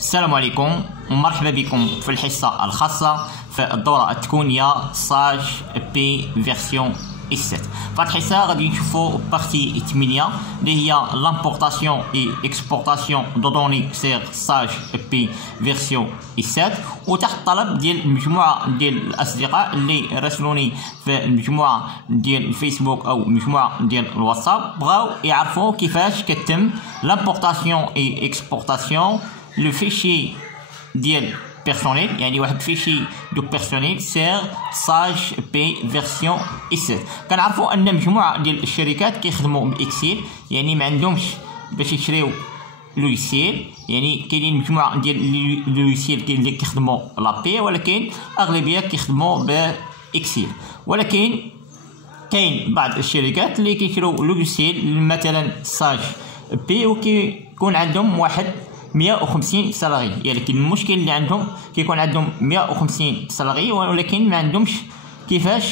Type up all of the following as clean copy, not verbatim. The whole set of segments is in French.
السلام عليكم ومرحبا بكم في الحصة الخاصة في الدورة التكوينية ساج بي فيرسيون اس 7. في الحصة غادي نشوفوا بارتي 8 اللي هي لامبورطاسيون اي اكسبورطاسيون دو دوني سير ساج بي فيرسيون اس 7. وتحت الطلب ديال مجموعة ديال الأصدقاء اللي راسلوني في المجموعة ديال الفيسبوك أو مجموعة ديال الواتساب بغاو يعرفوا كيفاش كتم لامبورطاسيون اي اكسبورطاسيون لو فيشي ديال بيرسونيل، يعني واحد فيشي دو بيرسونيل سير ساج بي فيرسيون اس 7. كنعرفوا ان مجموعه ديال الشركات كيخدموا بالاكسيل، يعني ما عندهمش باش يشريو لويسيل، يعني كاينين مجموعه ديال لويسيل اللي كيخدموا لابي، ولكن اغلبيه كيخدموا باكسيل. ولكن كاين بعض الشركات اللي كيشريو لويسيل مثلا ساج بي وكيكون عندهم واحد 150 سالاري، يعني المشكل اللي عندهم كيكون عندهم 150 سالاري ولكن ما عندهمش كيفاش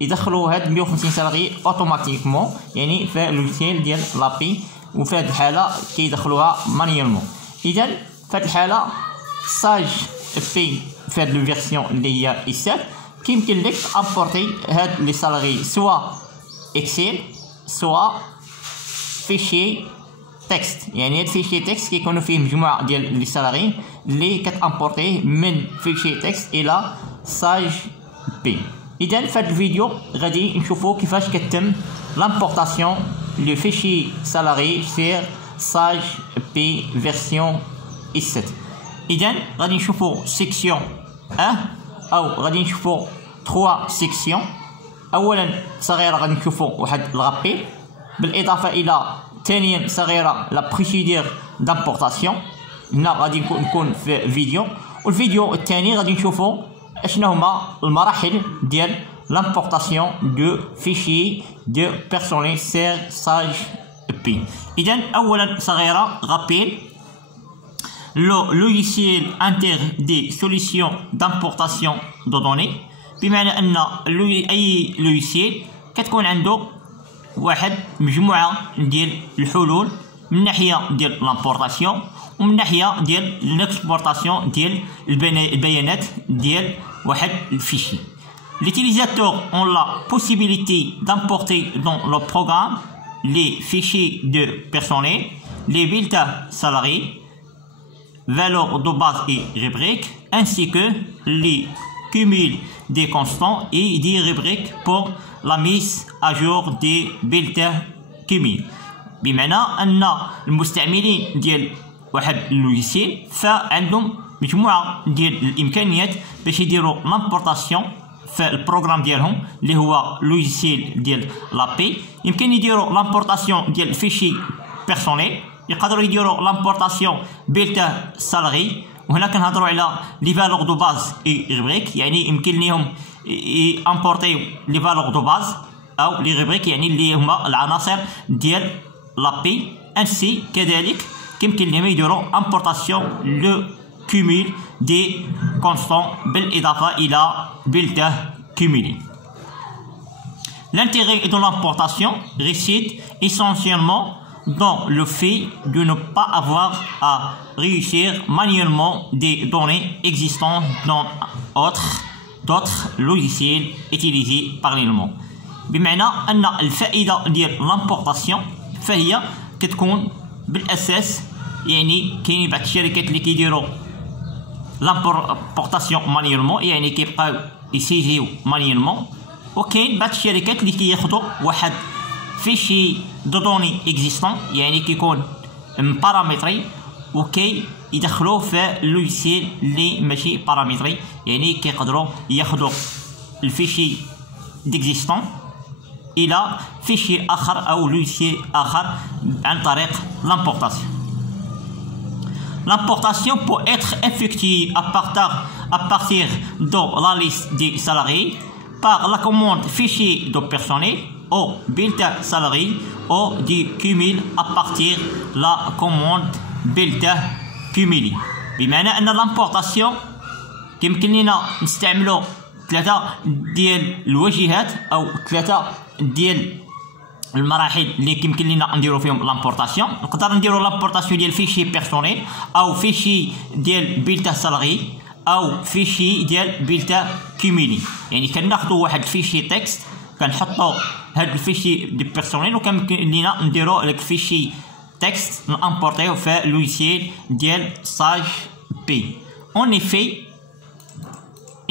يدخلوا هاد 150 سالاري اوتوماتيكمون، يعني في اللوجيسيال ديال لابي، وفي هاد الحاله كيدخلوها مانيولمون. اذا في هاد الحاله ساج بي في هاد الفيرسيون اللي هي اس 7 كيمكن لك امبورتي هاد لي سالاري سوا اكسل سوا فيشي تكست، يعني هاد فيشي تكست كيكونوا فيه مجموعه ديال لي سالاري اللي كتامبورتيه من فيشي تكست الى ساج بي. اذا في هاد الفيديو غادي نشوفوا كيفاش كتم لامبورطاسيون لو فيشي سالاري سير ساج بي فيرسيون اس 7. اذا غادي نشوفوا سيكسيون 1 او غادي نشوفوا 3 سيكسيون. اولا صغيره غادي نشوفوا واحد الغابيل، بالاضافه الى ثانيا صغيره لا بروسيدير دامبورطاسيون. هنا غادي نكون في فيديو، والفيديو الثاني غادي نشوفوا اشنا هما المراحل ديال لامبورطاسيون دو فيشي دو بيرسونيل سير ساج بي. اذا اولا صغيره غابيل لو لوجيسيل intègre des solutions d'importation de données، بمعنى ان اي لوجيسيل كتكون عنده واحد مجموعه ديال الحلول من ناحيه ديال لامبورطاسيون ومن ناحيه ديال ليكسبورطاسيون ديال البيانات ديال واحد الفيشي. L'utilisateur ont la possibilité d'importer dans le programme les fichiers de personnel, les bulletins salariés, valeurs de base et rubriques, ainsi que les cumuls des constants et des rubriques pour la mise à jour des bulletins cumul. بمعنى ان المستعملين ديال واحد اللوجيسيل فعندهم مجموعه ديال الامكانيات باش يديروا لامبورطاسيون في البروغرام ديالهم اللي هو لوجيسيل ديال لابي. يمكن يديروا لامبورطاسيون ديال فيشي بيرسونيل، يقدروا يديروا لامبورطاسيون بيلتان سالاري، وهنا كنهضروا على لي فالور دو باز اي ريبريك، يعني يمكن ليهم امبورطيو لي فالور دو باز او لي ريبريك، يعني اللي هما العناصر ديال لابي. انسي كذلك يمكن لهم يديروا امبورطاسيون لو cumul des constants بالاضافه الى bulletin cumulé. L'intérêt de l'importation réside essentiellement dans le fait de ne pas avoir à réussir manuellement des données existantes dans d'autres logiciels utilisés parallèlement. بمعنى ان الفائده ديال لامبورطاسيون فهي كتكون بالاساس، يعني كاينين بعض الشركات اللي كيديروا لامبورطاسيون مانيولمون، يعني كيبقاو يسيجيو مانيولمون، وكاين بعض الشركات اللي كياخدوا واحد فيشي دو دوني اكزيستون، يعني كيكون بارامتري وكي يدخلوه في اللوجيسيل اللي ماشي بارامتري، يعني كيقدروا ياخدوا الفيشي ديكزيستون الى فيشي اخر او لوجيسيل اخر عن طريق l'importation. L'importation peut être effectuée à partir de la liste des salariés par la commande fichier de personnel au bulletin salarié ou du cumul à partir de la commande bulletin cumulé. بمعنى ان l'importation يمكن لنا نستعملوا ثلاثه ديال الواجهات او ثلاثه ديال المراحل اللي يمكن لنا نديرو فيهم لامبورطاسيون. نقدر نديرو لامبورطاسيون ديال فيشي بيرسونيل او فيشي ديال بيلتا سالاري او فيشي ديال بيلتا كوميلي. يعني كناخذوا واحد الفيشي تكست كنحطوا هاد الفيشي دي بيرسونيل وكيمكن لينا نديرو هذاك الفيشي تكست نامبورطيوه في لوجيسيال ديال ساج بي. En effet,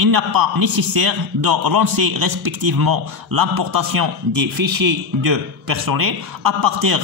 il n'est pas nécessaire de lancer respectivement l'importation des fichiers de personnel à partir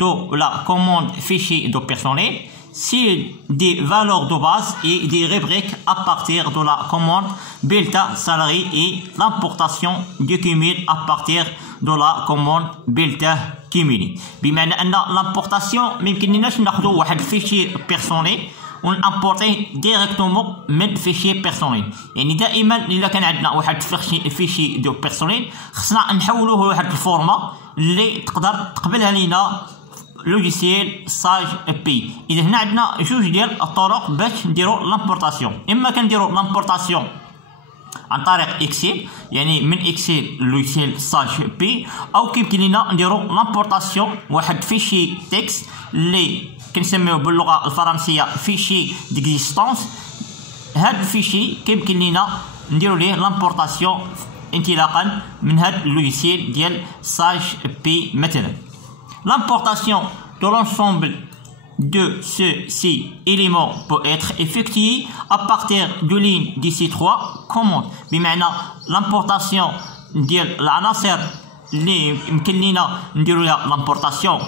de la commande fichier de personnel, c'est des valeurs de base et des rubriques à partir de la commande Belta salarié et l'importation du cumul à partir de la commande Belta cumulé. بمعنى أن l'importation ميمكنلناش ناخدو واحد الفيشي بيرسونيل ونامبورتي ديريكتومون من فيشي بيرسونيل. يعني دائما الا كان عندنا واحد فيشي دو بيرسونيل خصنا نحولوه لواحد الفورما اللي تقدر تقبلها لينا لوجيسيال ساج بي. اذا هنا عندنا جوج ديال الطرق باش نديرو لامبورطاسيون. اما كنديرو لامبورطاسيون عن طريق اكسل يعني من اكسل لوجيسيال ساج بي، او كيمكن لينا نديرو لامبورطاسيون واحد فيشي تكست اللي كنسميوه باللغه الفرنسيه فيشي ديكزيستونس. هاد الفيشي كيمكن لينا نديرو ليه لامبورطاسيون انطلاقا من هاد اللوجيسيال ديال ساج بي. مثلا l'importation de l'ensemble de ces éléments peut être effectuée à partir de l'une de ces trois commandes. بمعنى l'importation ديال العناصر اللي يمكن لينا نديرو لها لامبورطاسيون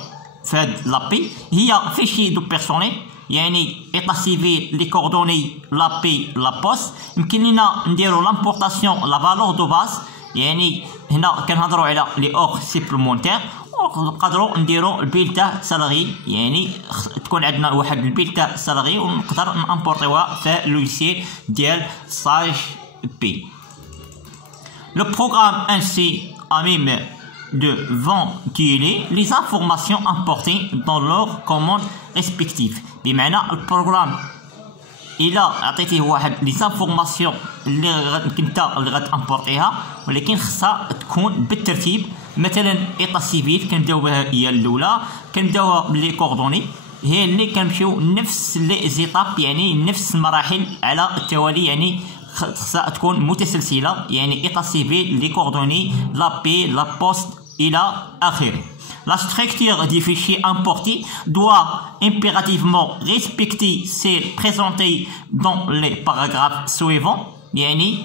في هاد لابي هي فيشي دو بيرسونيل يعني ايطا سيفيل لي كوردوني لابي لا بوست. يمكن لينا نديرو لامبورطاسيون لا فالور دو باز يعني هنا كنهضروا على لي اور سيبلومونتير. ونقدروا نديرو البيلتا سالاري يعني تكون عندنا واحد البيلتا سالاري ونقدر نامبورطيوها في لوجيسيال ديال ساج بي. Le programme ainsi a même de ventiler les informations importées dans leurs commandes respectives. بمعنى البروغرام إلا عطيتيه واحد لي زانفورماسيون اللي كنت اللي غتامبورطيها ولكن خصها تكون بالترتيب. مثلا ايطا سيفيل كنبداو بها هي الاولى، كنبداوها بلي كوردوني هي اللي كنمشيو نفس لي زيتاب يعني نفس المراحل على التوالي يعني خصها تكون متسلسله يعني ايطا سيفيل لي كوردوني لا بي لا بوست الى اخره. La structure du fichier importé doit impérativement respecter celle présentée dans les paragraphes suivants. يعني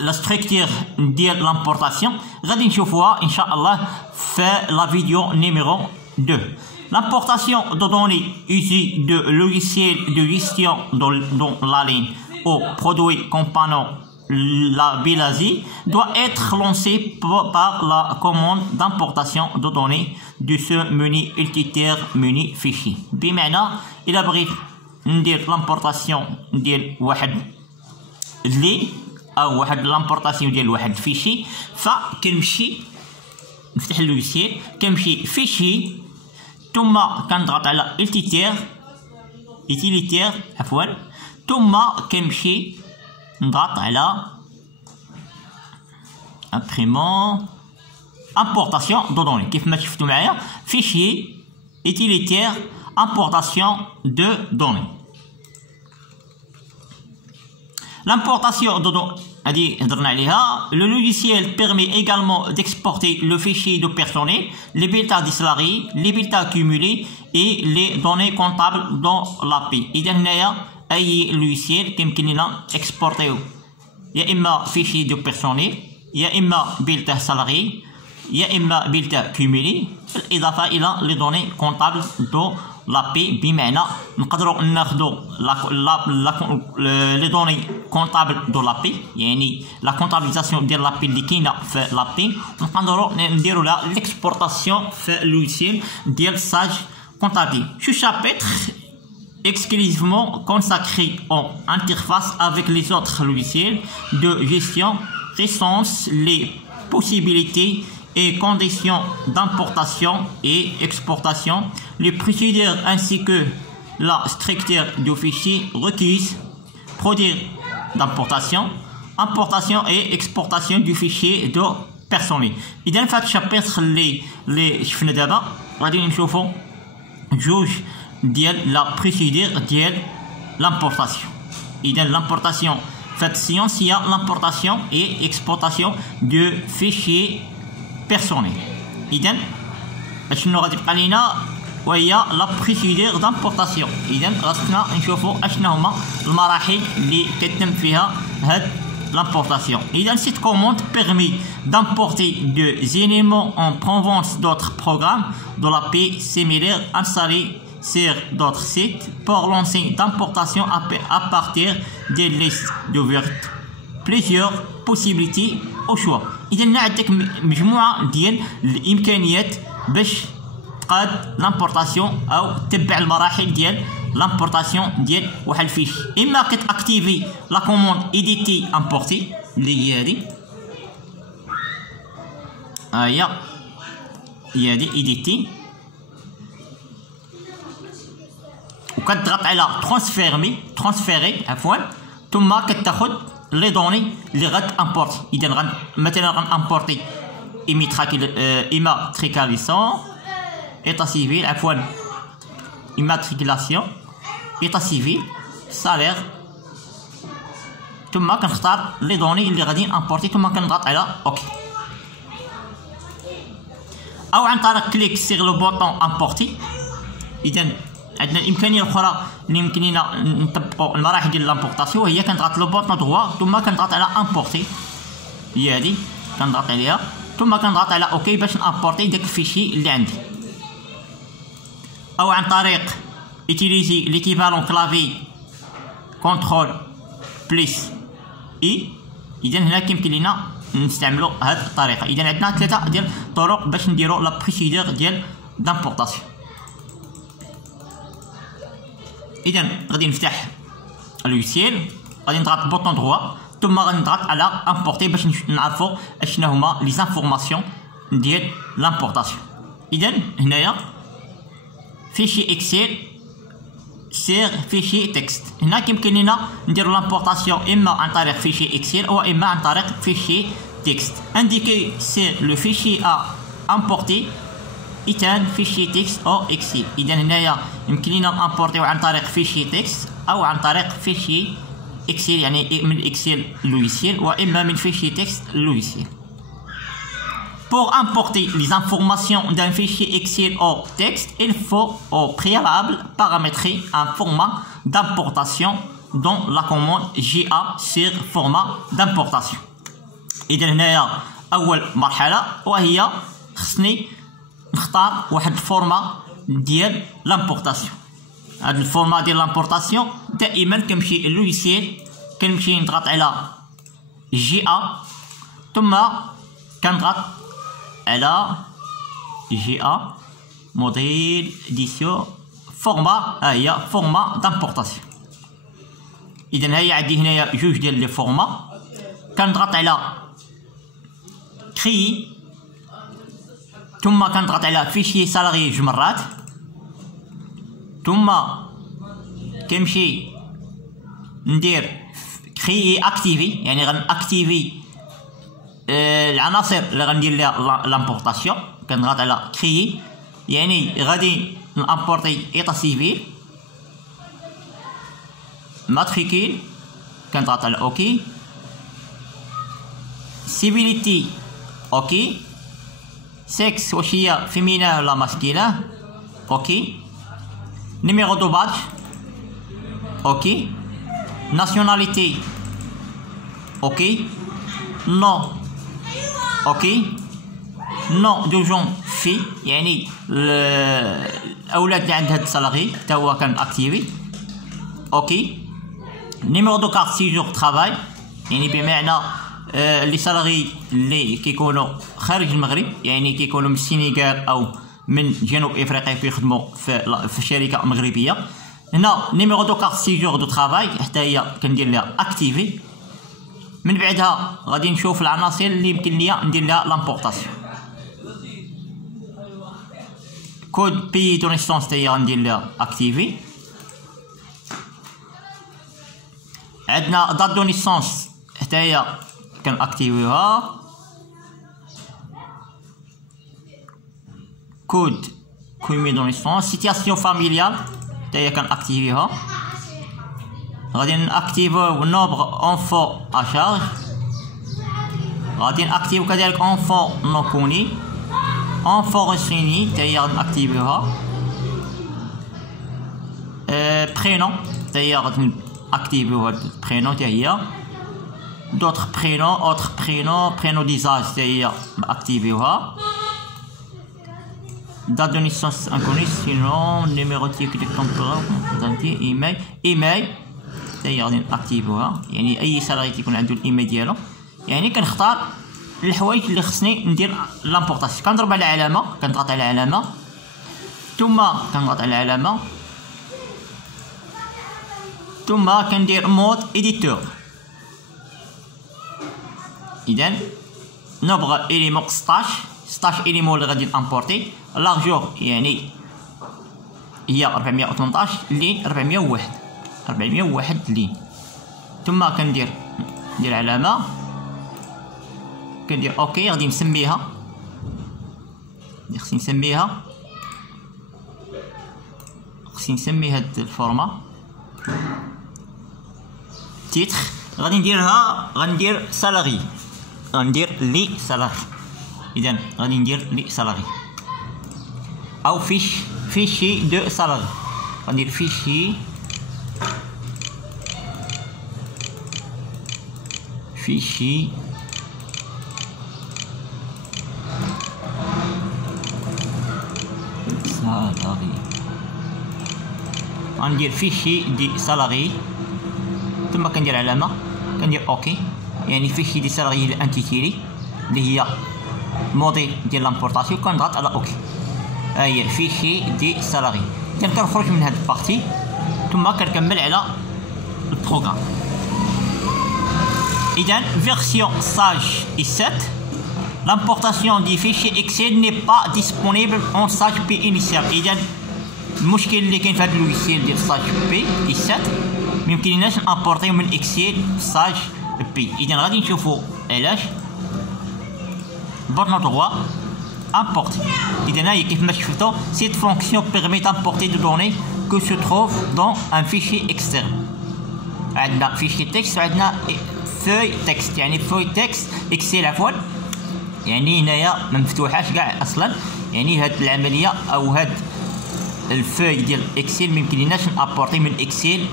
la structure ديال l'importation غادي نشوفوها ان شاء الله في la vidéo numéro 2. L'importation de données issues de logiciels de gestion dans la ligne au produit composant la bilasie doit être lancée par la commande d'importation de données de ce menu utilitaire menu fichier. بمعنى إلا بغيت ندير l'importation ديال واحد لي أو واحد l'importation ديال واحد الفيشي فكنمشي نفتح اللوجيسيال كنمشي فيشي ثم كنضغط على utilitaire عفوا ثم كنمشي نضغط على imprimant importation de données كيف ما شفتوا معايا fichier utilitaire importation de données. L'importation de données هذه هضرنا عليها. Le logiciel permet également d'exporter le fichier de personnel, les bulletins des salariés, les bulletins cumulés et les données comptables dans l'API. إذا هنايا اي لوجيسيال كيمكن لنا اكسبورتيو يا اما فيشي دو بيرسونيل يا اما بيلتا سالاري يا اما بيلتا كوميلي بالاضافه الى لي دوني كونطابل دو لابي. بمعنى نقدروا ناخذوا لي دوني كونطابل دو لابي يعني لا كونطابيليزاسيون ديال لابي اللي كاينه في لابي نقدروا نديروا لها ليكسبورطاسيون في اللوجيسيال ديال ساج كونطابيل. شو شابيتر exclusivement consacré en interface avec les autres logiciels de gestion recense les possibilités et conditions d'importation et exportation, les procédures ainsi que la structure du fichier requise, produire d'importation, importation et exportation du fichier de بيرسونيل. اذا في هذا الشابيتر اللي شفنا دابا غادي نشوفوا جوج ديال لا بروسيدور ديال لامبورطاسيون. اذا لامبورطاسيون في هاد السيونس هي لامبورطاسيون اي اكسبورطاسيون دو فيشي بيرسونيل. اذا اشنو غادي يبقى لينا وهي لا بروسيدور دامبورطاسيون. اذا خاصنا نشوفوا اشنا هما المراحل اللي كتم فيها هاد l'importation. Cette commande permet d'importer des éléments en provenance d'autres programmes de l'API similaires installés sur d'autres sites pour lancer d'importation à partir des listes ouvertes. Plusieurs possibilités au choix. إذا عندك مجموعة ديال الإمكانيات باش تقاد لامبورطاسيون أو تتبع المراحل ديال لامبورطاسيون ديال واحد الفيش. اما كتاكتيفي لا كوموند ايديتي امبورتي اللي هي هادي هي هادي ايديتي وكتضغط على ترانسفيري عفوا ثم كتاخد لي دوني اللي غتامبورتي. اذا مثلا غنامبورتي immatriculation état civil عفوا immatriculation état civil salaire ثم كنختار لي دوني اللي غادي امبورتي ثم كنضغط على اوكي. او عن طريق كليك سيغ لو بوطون امبورتي. اذا عندنا الامكانيه الاخرى اللي يمكن لينا نطبقوا المراحل ديال لامبورطاسيون وهي كنضغط لو بوطون دغوا ثم كنضغط على امبورتي هي هادي كنضغط عليها ثم كنضغط على اوكي باش نامبورتي داك الفيشي اللي عندي. او عن طريق utiliser l'équivalent clavier contrôle plus اي. اذا هنا كيمكن لينا نستعملوا هذه الطريقه. اذا عندنا ثلاثه ديال الطرق باش نديروا لا بروسيدور ديال دامبورطاسيون. اذا غادي نفتح اللوسيل غادي نضغط بوطون دغوا ثم غادي نضغط على امبورتي باش نعرفوا اشنا هما لي زانفورماسيون ديال لامبورطاسيون. اذا هنايا فيشي اكسل سير فيشي تكست. هنا كيمكن لينا نديرو لامبورطاسيون اما عن طريق فيشي اكسل او اما عن طريق فيشي تكست. انديكي سير لو فيشي ا امبورتي ايتان فيشي تكست او اكسل. اذا هنايا يمكن لينا نامبورتيو عن طريق فيشي تكست او عن طريق فيشي اكسل يعني من اكسل لويسيل واما من فيشي تكست لويسيل. Pour importer les informations d'un fichier Excel ou texte, il faut au préalable paramétrer un format d'importation dans la commande GA sur format d'importation. إذا هنايا أول مرحلة وهي خصني نختار واحد الفورما ديال لامبورطاسيون. هاد الفورما ديال لامبورطاسيون دائما كنمشي للويسيل كنمشي نضغط على GA ثم كنضغط على GA موديل ديسيو فورما هي فورما دامبورطاسيون. اذا هي عندي هنايا جوج ديال لي فورما كنضغط على كري ثم كنضغط على فيشي سالاري جوج مرات ثم كنمشي ندير كري اكتيفي يعني غنأكتيفي العناصر اللي غندير لها لامبورطاسيون. كنضغط على كريي يعني غادي نامبورتي ايطا سيفيل ماتريكول كنضغط على اوكي سيفيليتي اوكي سكس واش هي فيمينا ولا ماسكيلا اوكي نيميرو دو باج اوكي ناسيوناليتي اوكي نو اوكي نو دو جون في يعني الاولاد اللي عند هاد السالاري حتى هو كان اكتيفي اوكي نيميرو دو كارت سيجور ترافاي يعني بمعنى لي سالاري اللي كيكونوا خارج المغرب يعني كيكونوا من السنغال او من جنوب افريقيا كيخدموا في شركه مغربيه. هنا نيميرو دو كارت سيجور دو ترافاي حتى هي كندير لها اكتيفي. من بعدها غادي نشوف العناصر اللي يمكن ليا ندير لها لامبورطاسيون. كود بي دو نيسونس حتى هي غندير لها اكتيفي. عندنا دات دو نيسونس حتى هي كنأكتيفيوها. كود كومي دون ليسونس. سيتياسيون فاميليال حتى هي كنأكتيفيها. غادي نأكتيفيو نوبغ اونفون اشارج. غادي نأكتيفيو كذلك اونفون نو كوني. اونفون ريسيني حتى هي غادي نأكتيفيوها. برينون حتى هي غادي نأكتيفيو هاد البرينون حتى هي. دوطخ برينون اوتر برينون ديزاج حتى هي نأكتيفيوها. دات دو نيسونس انكوني سينون نيميرو تيكت كومبيوتر ايميل حتى هي غادي نأكتيفيوها. يعني اي سالاري تيكون عنده الايميل ديالو. يعني كنختار الحوايج اللي خصني ندير لامبورطاسيون. كنضرب على علامه، كنضغط على علامه، ثم كنضغط على علامه، ثم كندير مود إديتور. إذا نبغى إليمون 16 إليمون اللي غادي نامبورتي. لارجور يعني هي 418 لين 401 لين. ثم كندير علامة، كندير اوكي. غادي نسميها، خصني نسمي هاد الفورما تيتر. غادي غندير سالاري، غندير لي سالاري. اذا غادي ندير لي سالاري او فيشي دو سالاري. غندير فيشي سالاري. غندير فيشي دي سالاري، ثم كندير علامه، كندير اوكي. يعني فيشي دي سالاري الانتيتيري اللي هي موديل ديال لامبورطاسيون. كنضغط على اوكي. ها هي فيشي دي سالاري. اذا كنخرج من هاد البارتي ثم كنكمل على البروغرام. إذا فيرسيون ساج i7. L'importation du fichier Excel n'est pas disponible en Sage P initial. إذا المشكل اللي كاين في هذا اللوغيسيال ديال ساج بي i7 ميمكنلناش نامبورطيو من اكسيل ساج بي. إذا غادي نشوفو علاش. بوطون دغوا امبورتي. إذا هاهي كيف ما شفتو cette fonction permet d'importer des données que se trouve dans un fichier externe. عندنا فيشي تكست وعندنا فوي تكست. يعني فوي تكست اكسيل عفوا، يعني هنايا ما مفتوحاش كاع اصلا. يعني هاد العمليه او هاد الفوي ديال اكسيل ميمكنلناش نابورتي من اكسيل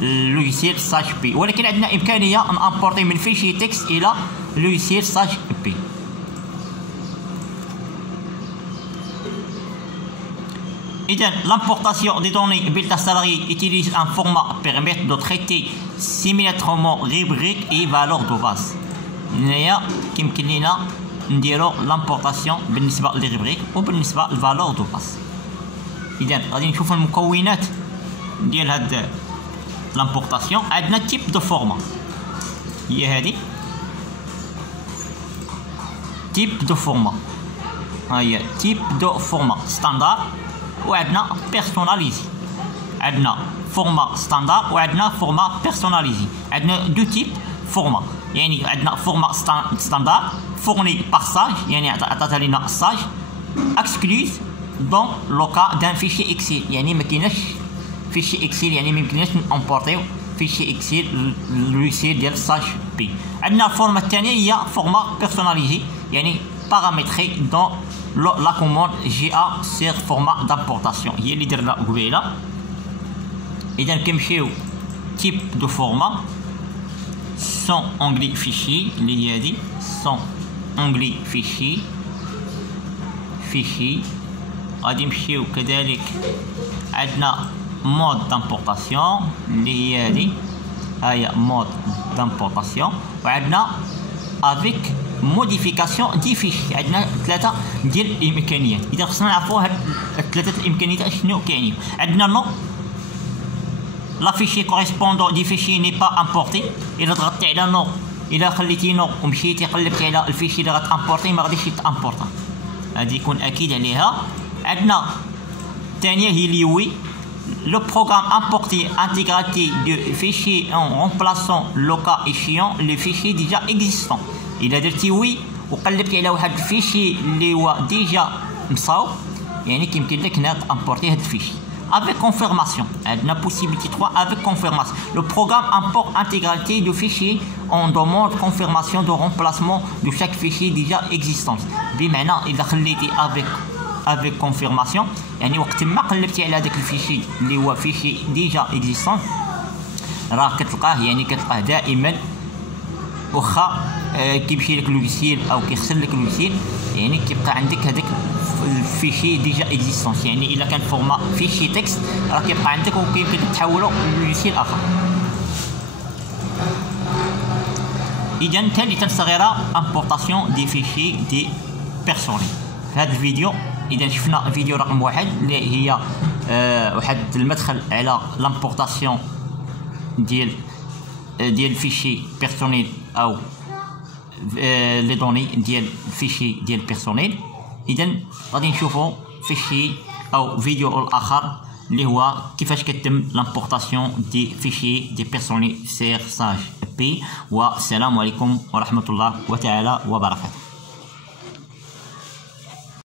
لوجيسيال ساج بي، ولكن عندنا امكانيه نابورتي من فيشي تكست الى لوجيسيال ساج بي. إذا l'importation des données build salarié utilise un format permettant de traiter simultanément rubrique et valeur de base. هنايا كيمكن لينا نديرو لامبورطاسيون بالنسبه للريبريك وبالنسبه للفالور دو باس. إذا غادي نشوفو المكونات ديال هاد لامبورطاسيون. عندنا تيب دو فورما هي هادي، تيب دو فورما. ها هي تيب دو فورما ستاندار، وعندنا بيرسوناليزي. عندنا فورما ستاندار وعندنا فورما بيرسوناليزي. عندنا دو تيب فورما. يعني عندنا فورما ستاندار فورني باغ ساج، يعني عطاتها لينا الساج اكسكلوز دون لو كا دان فيشي اكسيل. يعني ما كايناش فيشي اكسيل، يعني ما يمكنناش نامبورطيو فيشي اكسيل لوغيسيال ديال ساج بي. عندنا الفورما الثانيه هي فورما بيرسوناليزي، يعني بارامتري دون la commande GA sur format d'importation هي اللي درنا قبيله. اذا كنمشيو تيب دو فورما سون اونغلي فيشي اللي هي هادي سون اونغلي فيشي. غادي نمشيو كذلك عندنا مود دامبورطاسيون اللي هي هادي، ها هي مود دامبورطاسيون. وعندنا افيك موديفيكاسيون دي فيشي. عندنا ثلاثه ديال الامكانيات. اذا خصنا نعرفوا هاد ثلاثه الامكانيات شنو كاينين. عندنا نو لا فيشي كوريسبوندون دي فيشي ني با امبورتي. اذا ضغطتي على نو، اذا خليتي نو ومشيتي قلبتي على الفيشي اللي غتامبورتي ما غاديش يتامبورطا، هادي يكون اكيد عليها. عندنا الثانيه هي اليوي le programme importe l'intégralité de fichiers en remplaçant le cas échéant les fichiers déjà existants. إذا درتي وي وقلبتي على واحد الفيشي اللي هو ديجا مصاوب يعني كيمكن لك هنا تامبورتي هاد الفيشي avec confirmation. La possibilité 3 avec confirmation. Le programme importe intégralité du fichier. On demande confirmation de remplacement de chaque fichier déjà existant. بمعنى إذا خليتي avec confirmation يعني وقت ما قلبتي على هذاك الفيشي اللي هو فيشي ديجا اكزيستون راه كتلقاه يعني كتلقاه دائما واخا كيمشي لك لوجيسيل او كيخسر لك لوجيسيل يعني كيبقى عندك هذاك الفيشي ديجا اكزيستونس. يعني الا كان فورما فيشي تكست راه كيبقى عندك ويمكن تحولو للوجيسيل اخر. اذا ثالثا صغيره امبورطاسيون دي فيشي دي بيرسونيل. في هذا الفيديو اذا شفنا فيديو رقم 1 اللي هي واحد المدخل على لامبورطاسيون ديال فيشي بيرسونيل او لي دوني ديال الفيشي ديال بيرسونيل. اذا غادي نشوفوا فيشي او فيديو الاخر اللي هو كيفاش كتم لامبورطاسيون دي فيشي دي بيرسونيل سير ساج بي. والسلام عليكم ورحمه الله وتعالى وبركاته.